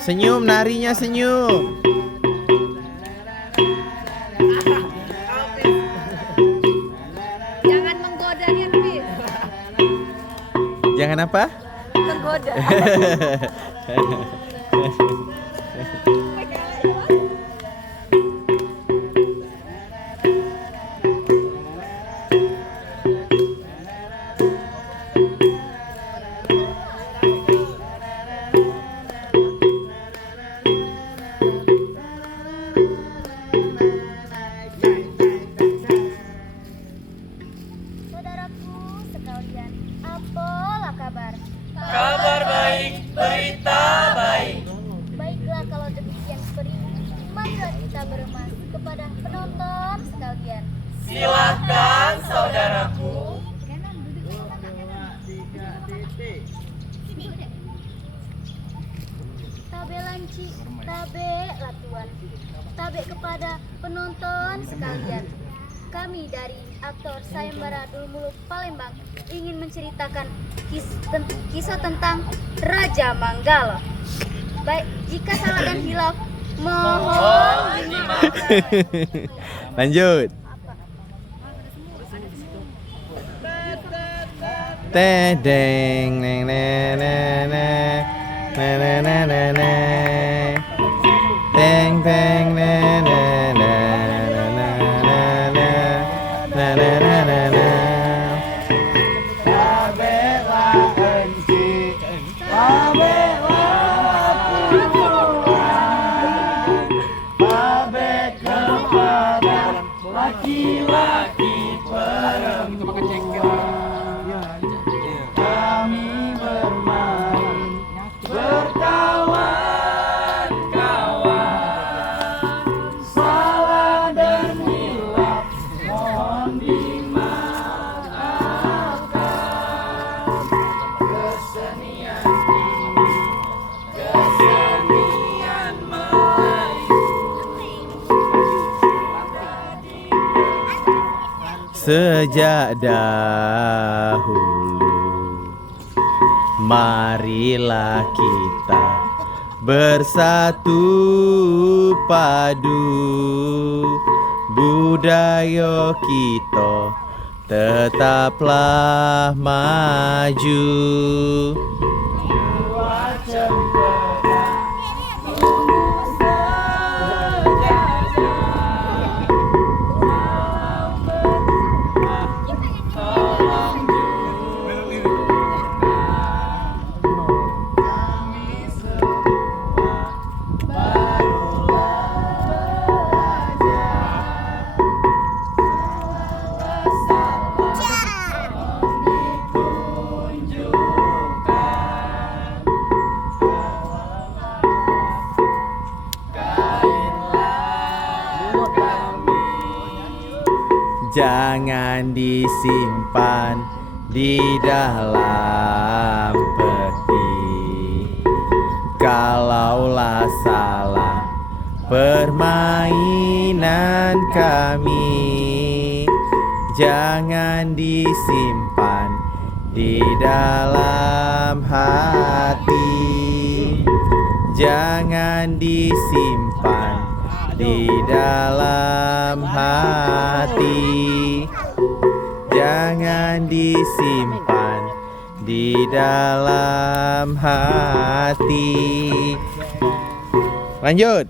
Senyum, narinya senyum. Jangan menggoda dia, Nufis. Jangan apa? Menggoda. Saudaraku sekalian, apalah kabar? Kabar baik, berita baik. Baiklah kalau demikian Peri, marilah kita beremas kepada penonton sekalian. Silahkan saudaraku. Tabe lanci, tabe latuan, tabe kepada penonton sekalian. Kami dari aktor Sayembara Dulmuluk Palembang ingin menceritakan kisah tentang Raja Manggala. Baik, jika salah dan hilaf, mohon dimaafkan. Lanjut. Tedeng neng neng neng neng neng neng neng neng teng teng neng neng neng neng neng neng neng neng. Laki-laki perempuan, kami bermain berkawan-kawan. Salah dan hilaf mohon dimaafkan. Kesenian ini kesenian Melayu. Sejak dahulu, marilah kita bersatu padu, budaya kita tetaplah maju. Jangan disimpan di dalam peti. Kalaulah salah permainan kami, jangan disimpan di dalam hati. Jangan disimpan di dalam hati. Jangan disimpan di dalam hati. Lanjut.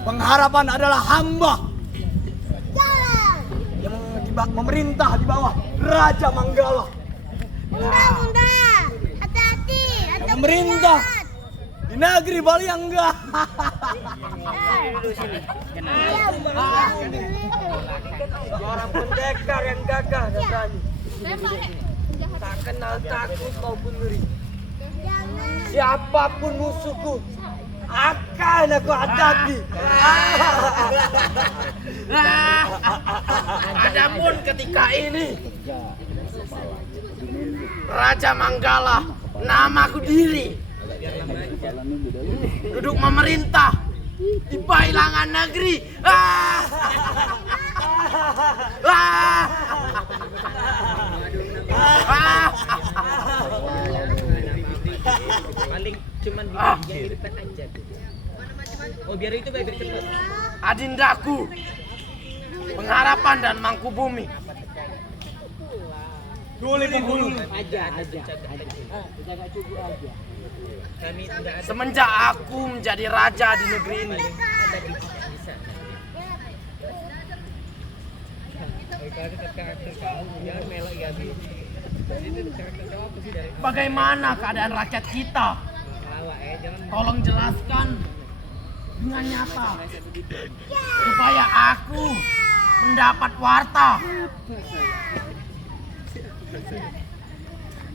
Pengharapan adalah hamba yang memerintah di bawah Raja Manggala. Bunda, hati-hati. Yang memerintah di negeri Baliangga. Seorang pendekar yang gagah dan berani. Tak kenal takut maupun ngeri. Siapapun musuhku akan aku hadapi. Adapun ketika ini Raja Manggala, namaku diri, duduk memerintah di Bailangan negeri. Paling cuman bikin lipat aja. Oh biar itu biar cepet. Adindaku, pengharapan dan Mangkubumi, Duli penghulu. Aja. Jaga cukup aja. Kami tidak ada semenjak aku menjadi raja di negeri ini, bisa. bagaimana keadaan rakyat kita? Tolong jelaskan dengan nyata supaya aku mendapat warta.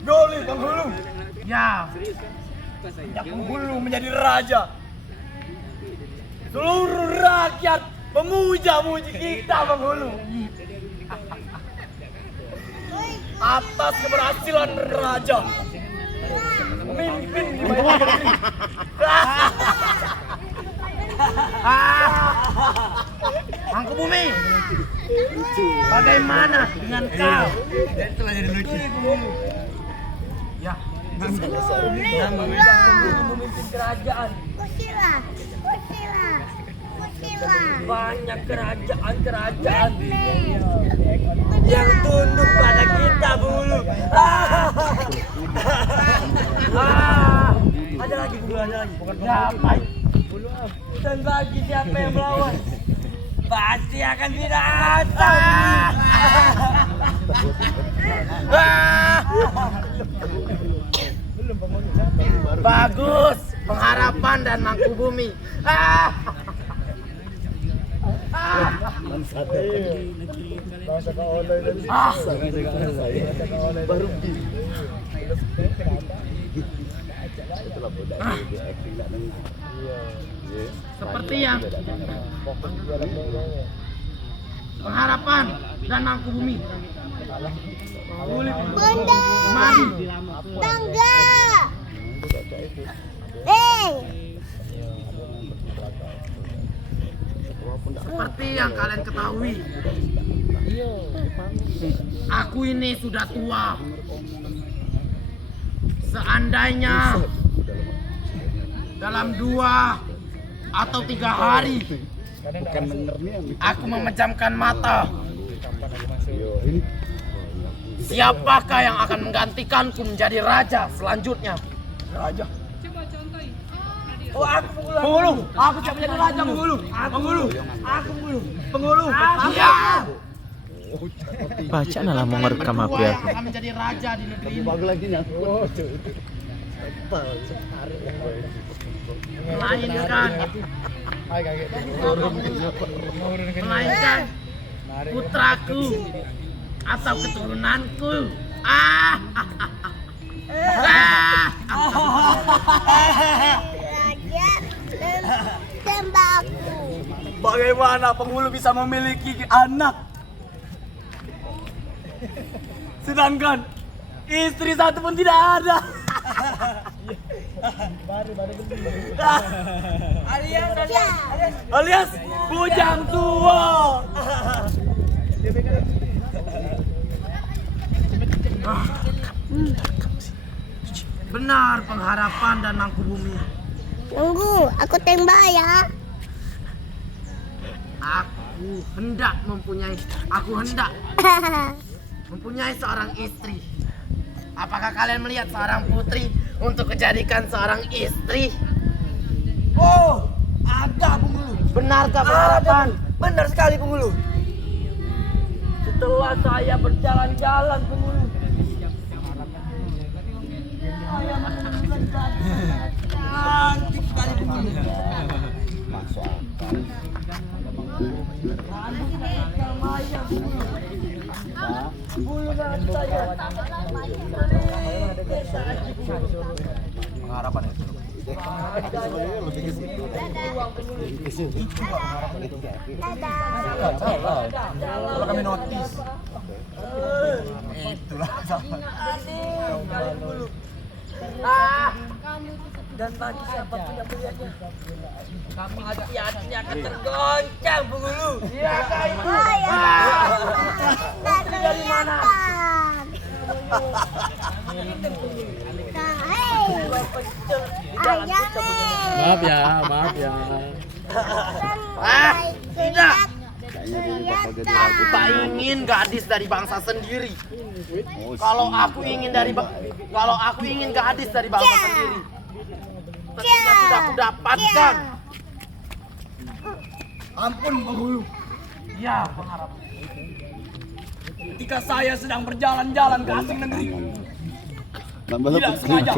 Duli penghulu. Ya, Yang penghulu menjadi raja. Seluruh rakyat memuja-muji kita penghulu. Atas keberhasilan raja memimpin di banyak negeri. Mangkubumi, bagaimana dengan kau? Ya, Memimpin kerajaan. Banyak kerajaan yang tunduk pada kita penghulu. Ada lagi penghulu, ada lagi. siapa? Dan bagi siapa yang melawan, pasti akan binasa. Bagus, pengharapan dan Mangkubumi. Seperti yang pengharapan dan Mangkubumi. Bunda, Mari. tangga. Seperti yang kalian ketahui, aku ini sudah tua. Seandainya dalam 2 atau 3 hari aku memejamkan mata, siapakah yang akan menggantikanku menjadi raja selanjutnya? Raja. Oh, aku penghulu. Aku siap menjadi raja penghulu. Penghulu. Aku penghulu. Ya, Baca nalah mau ngerekam apa ya. akan menjadi raja di negeri ini. Melainkan putraku atau keturunanku. Raja tembakau. Bagaimana penghulu bisa memiliki anak, sedangkan istri satu pun tidak ada? Alias bujang tua. Benar pengharapan dan Mangkubumi. Tunggu, aku tembak ya. Aku hendak mempunyai seorang istri. Apakah kalian melihat seorang putri untuk dijadikan seorang istri? Oh, ada penghulu. Benarkah pengharapan? Benar sekali penghulu. Setelah saya berjalan-jalan penghulu, saya menemukan cantik sekali penghulu. Masuk akal. Rambutnya hitam maya penghulu. Pengharapan ya. Kalau kami notis. Itulah sama. Dan bagi siapapun yang melihatnya, kami hati-hatinya akan tergoncang penghulu. Iya, Oh ya. Dari mana? Maaf ya, maaf ya. Tidak. Aku tak ingin gadis dari bangsa sendiri. Kalau aku ingin gadis dari bangsa sendiri, tentunya sudah aku dapatkan. Ampun penghulu. Ya, mengharap. Ketika saya sedang berjalan-jalan ke asing negeri, Tidak sengaja.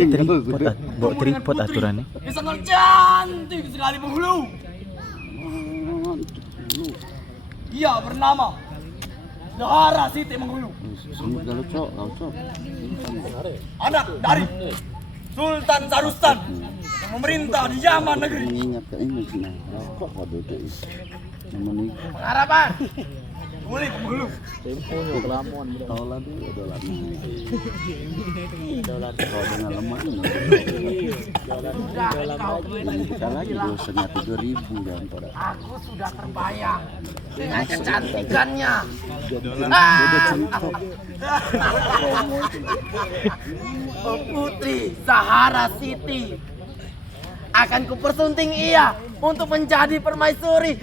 Bawa tripod aturannya. dia sangat cantik sekali penghulu. Dia bernama Zahara Siti penghulu. Anak dari Sultan Sarustan yang memerintah di Yaman negeri. Pengharapan. Boleh penghulu. Aku sudah terbayang dengan kecantikannya. Putri Zahara Siti. Akan kupersunting ia untuk menjadi permaisuri.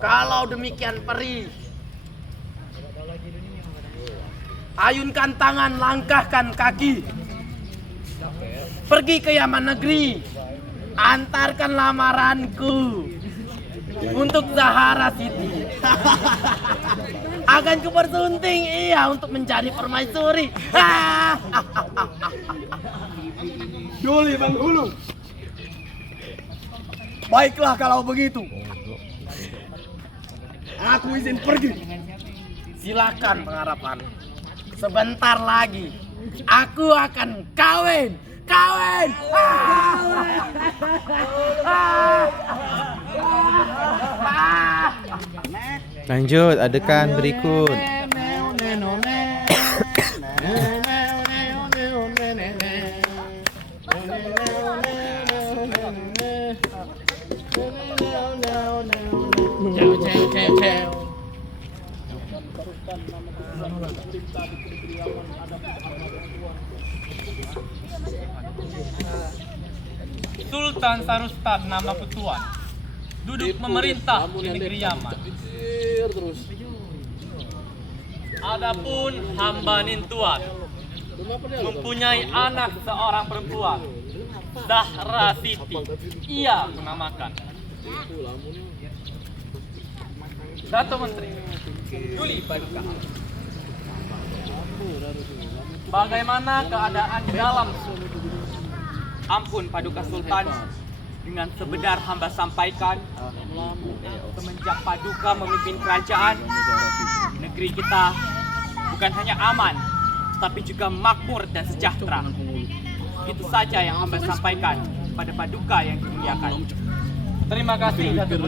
Kalau demikian peri, ayunkan tangan, langkahkan kaki, pergi ke Yaman negeri, antarkan lamaranku untuk Zahara Siti. Akan kupersunting ia untuk menjadi permaisuri. Duli penghulu. Baiklah kalau begitu. Aku izin pergi. Silakan pengharapan. Sebentar lagi aku akan kawin. Lanjut, adegan berikut. Sultan Sarustan nama Tuan, duduk memerintah di negeri Yaman. Adapun hamba Nintuan mempunyai anak seorang perempuan, Zahra Siti. Ia menamakan. Dato Menteri, Duli Paduka. Bagaimana keadaan di dalam? Ampun Paduka Sultan, dengan sebedar hamba sampaikan, semenjak Paduka memimpin kerajaan, negeri kita bukan hanya aman, tapi juga makmur dan sejahtera. Itu saja yang hamba sampaikan pada Paduka yang dimuliakan. Terima kasih Datuk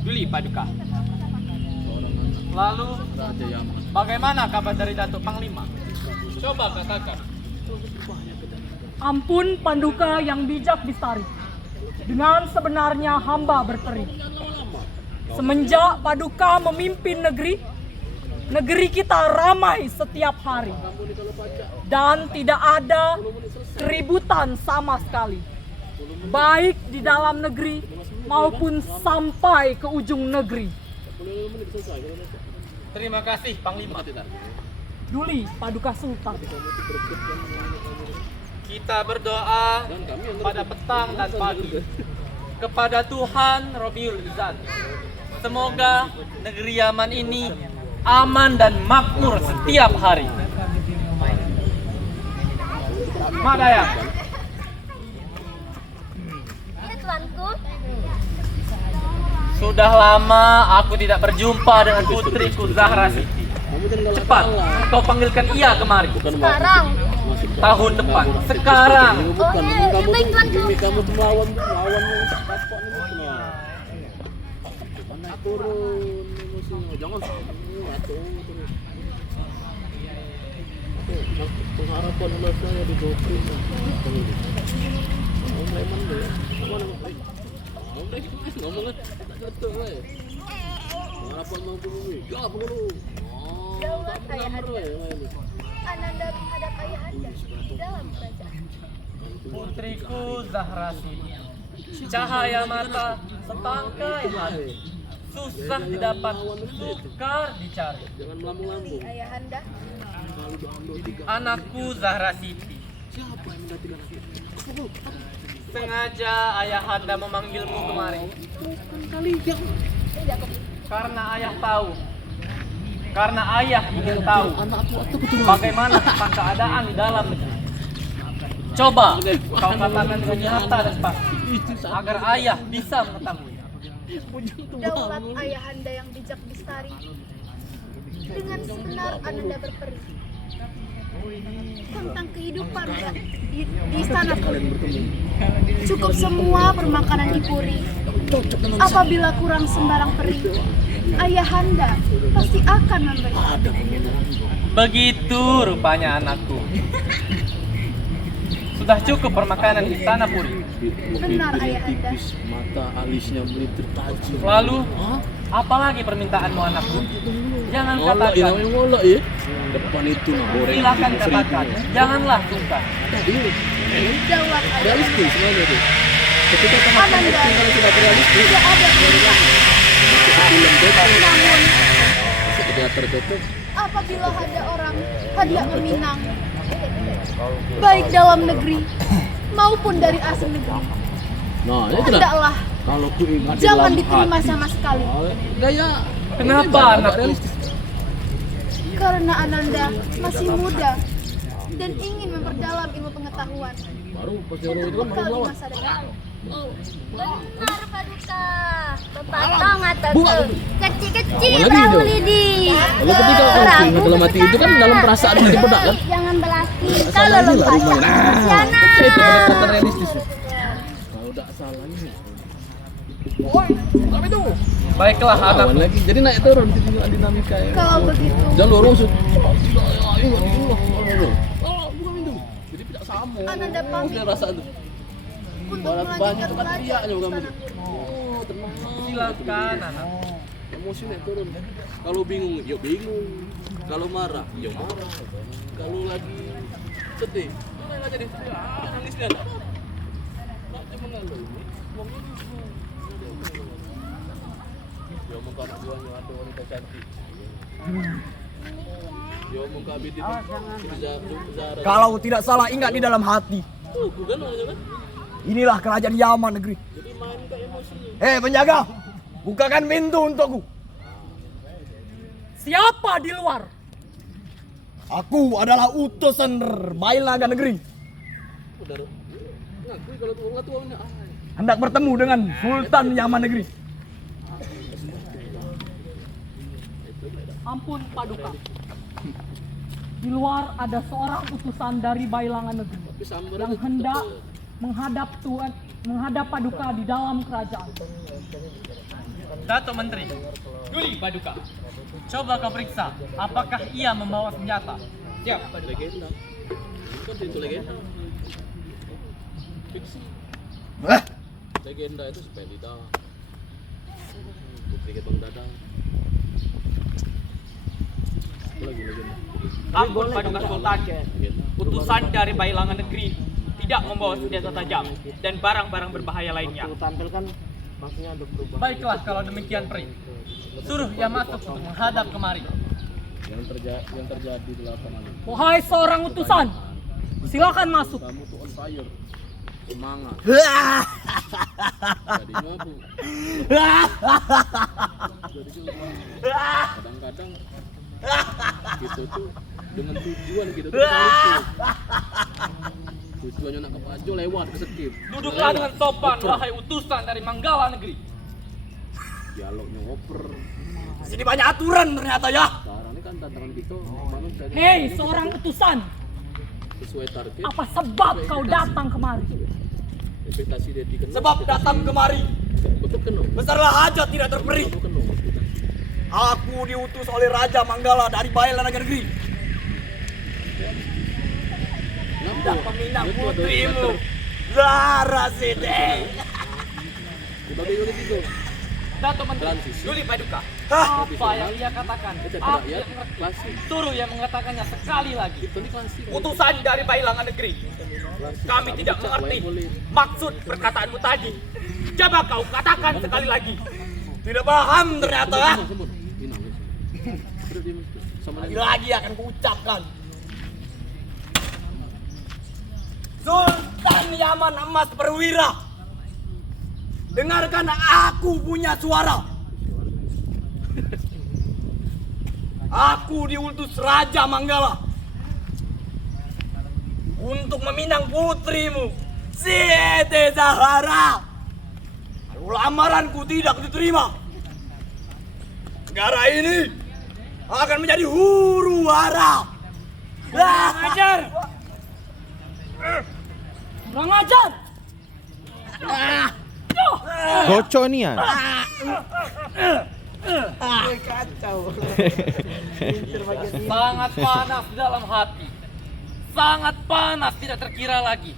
Duli Paduka. Lalu, bagaimana kabar dari Datuk Panglima? Coba katakan. Ampun Panduka yang bijak Bistari. Dengan sebenarnya hamba berteri. Semenjak Paduka memimpin negeri, negeri kita ramai setiap hari. Dan tidak ada keributan sama sekali. Baik di dalam negeri maupun sampai ke ujung negeri. Terima kasih Panglima. Duli Paduka Sultan. Kita berdoa pada petang dan pagi kepada Tuhan Robiul Izzat. Semoga negeri Yaman ini aman dan makmur setiap hari. Madaya. Ya tuanku, Sudah lama aku tidak berjumpa dengan putriku Zahra Siti. Cepat, kau panggilkan ia kemari. Sekarang. Tahun depan, sekarang. Oh iya, baik tuan ku. Jawab ayahanda. Ananda menghadap ayahanda di dalam kerajaan. Putriku Zahra Siti. Cahaya mata, setangkai hati. Susah didapat, sukar dicari. Di ayahanda. Anakku Zahra Siti. Sengaja ayahanda memanggilmu kemari. Tidak ku. Karena ayah tahu. Karena ayah ingin tahu bagaimana tentang keadaan di dalam negeri. Coba kau katakan dengan nyata dan pasti agar ayah bisa mengetahui. Daulat ayahanda yang bijak Bistari. Dengan sebenar Ananda berperi tentang kehidupan di istana Puri. Cukup semua permakanan di Puri. Apabila kurang sembarang peri, ayahanda pasti akan memberi. Begitu rupanya anakku. Sudah cukup permakanan di istana Puri. Benar ayahanda. Mata alisnya menitir tajam. Lalu apalagi permintaanmu anakku? Jangan Ngolok ya, katakan. namanya ngolok ya. Depan itu nah goreng. Silakan katakan. Janganlah sungkan. Daulat ayahanda. Realistis semuanya tuh. Ketika Ananda tidak realistis, tidak ada perintah. Namun tidak tertutup. apabila ada orang hendak meminang, baik dalam negeri maupun dari asing negeri, Nah, itu lah. hendaklah Kalau ku ingat di jangan dalam diterima hati. sama sekali. Gaya. Kenapa Ini anakku? realistis. Karena Ananda masih muda dan ingin memperdalam ilmu pengetahuan Baru pas orang itu kan baru bekal di lawan. masa depan. Benar Paduka. Bepatong atau Bukan. kecil-kecil Awal lagi perahu itu. lidi. Kalau ketika orang ku ingat dalam hati itu kan dalam perasaan di benak kan. Jangan berlaki Salah kalau ini lah lupa. rumahnya. Nah, Siana. itu pendekatan realistis. Kalau tidak salah ini. Tapi itu. Baiklah Lawan anakku. lagi. Jadi naik turun tinggal dinamika ya. Kalau begitu, Jalur rusuk. Bukan itu. Jadi tidak sama. Ananda pamit Dia rasa itu. untuk Orang banyak melanjutkan itu kan belajar riaknya di bukan. istana Puri. Oh, tenang. Silakan anak. Emosi naik turun. Kalau bingung, ya bingung. Kalau marah, ya marah. Kalau lagi sedih, main aja deh. Nangis kan? Tak cuma ngalu. Uangnya dulu. Ya omong ke anak buahnya ada wanita cantik. Ya omong ke Abidin. Kalau tidak salah ingat di dalam hati. Bukan aja kan? Inilah kerajaan Yaman negeri. Jadi main ke emosi. Penjaga, bukakan pintu untukku. Siapa di luar? Aku adalah utusan Bailaga negeri. Udah. Ngakui kalau tuangnya. Hendak bertemu dengan Sultan Yaman negeri. Ampun Paduka. Di luar ada seorang utusan dari Bailangan negeri yang hendak menghadap Paduka di dalam kerajaan. Dato Menteri, Duli Paduka. Coba kau periksa, apakah ia membawa senjata? Siap, Paduka. Legenda. Kan itu legenda. Fiksi. Legenda itu Spelida. Bukti Bang Dadang. Apa lagi legenda? Ampun Paduka Sultan. Utusan dari Bailangan negeri tidak membawa senjata tajam dan barang-barang berbahaya lainnya. Tampilkan maksudnya ada perubahan. Baiklah kalau demikian Pri. Suruh ia masuk untuk menghadap kemari. Yang terjadi di lapangan. Wahai seorang utusan, silakan masuk. Kamu tuh on fire. Semangat. Jadi mabuk. Jadi kadang-kadang gitu tuh dengan tujuan gitu tuh tujuannya nak ke Pajo lewat ke skip. Duduklah dengan sopan, wahai utusan dari Manggala negeri. dialognya oper. Sini banyak aturan ternyata ya. Sekarang ini kan tantangan kita manusia ini Hei, seorang utusan, sesuai target. apa sebab kau datang kemari? Ekspektasi dia dikenal. Sebab datang kemari Betul kenal. besarlah hajat tidak terperi. Betul kenal. Aku diutus oleh Raja Manggala dari Baila Negeri hendak meminang putrimu Lara Siti. Sebagai unit itu. Dato Menteri, Transisi. Luli Paduka. Hah? Apa yang ia katakan? Kita Aku rakyat tidak mengerti. klasik. Suruh yang mengatakannya sekali lagi. Itu ini klasik. Utusan dari Bailangan Negeri. Kami tidak mengerti maksud perkataanmu tadi. Coba kau katakan sekali lagi. Tidak paham ternyata ya. Lagi Lagi akan kuucapkan. Sultan Yaman Emas Perwira, dengarkan aku punya suara. Aku diutus Raja Manggala untuk meminang putrimu Siti Zahara. Kalau lamaranku tidak diterima, negara ini akan menjadi huru hara. Kurang ajar! Kurang ajar! Kocok ni ah. Sangat panas dalam hati. Sangat panas tidak terkira lagi.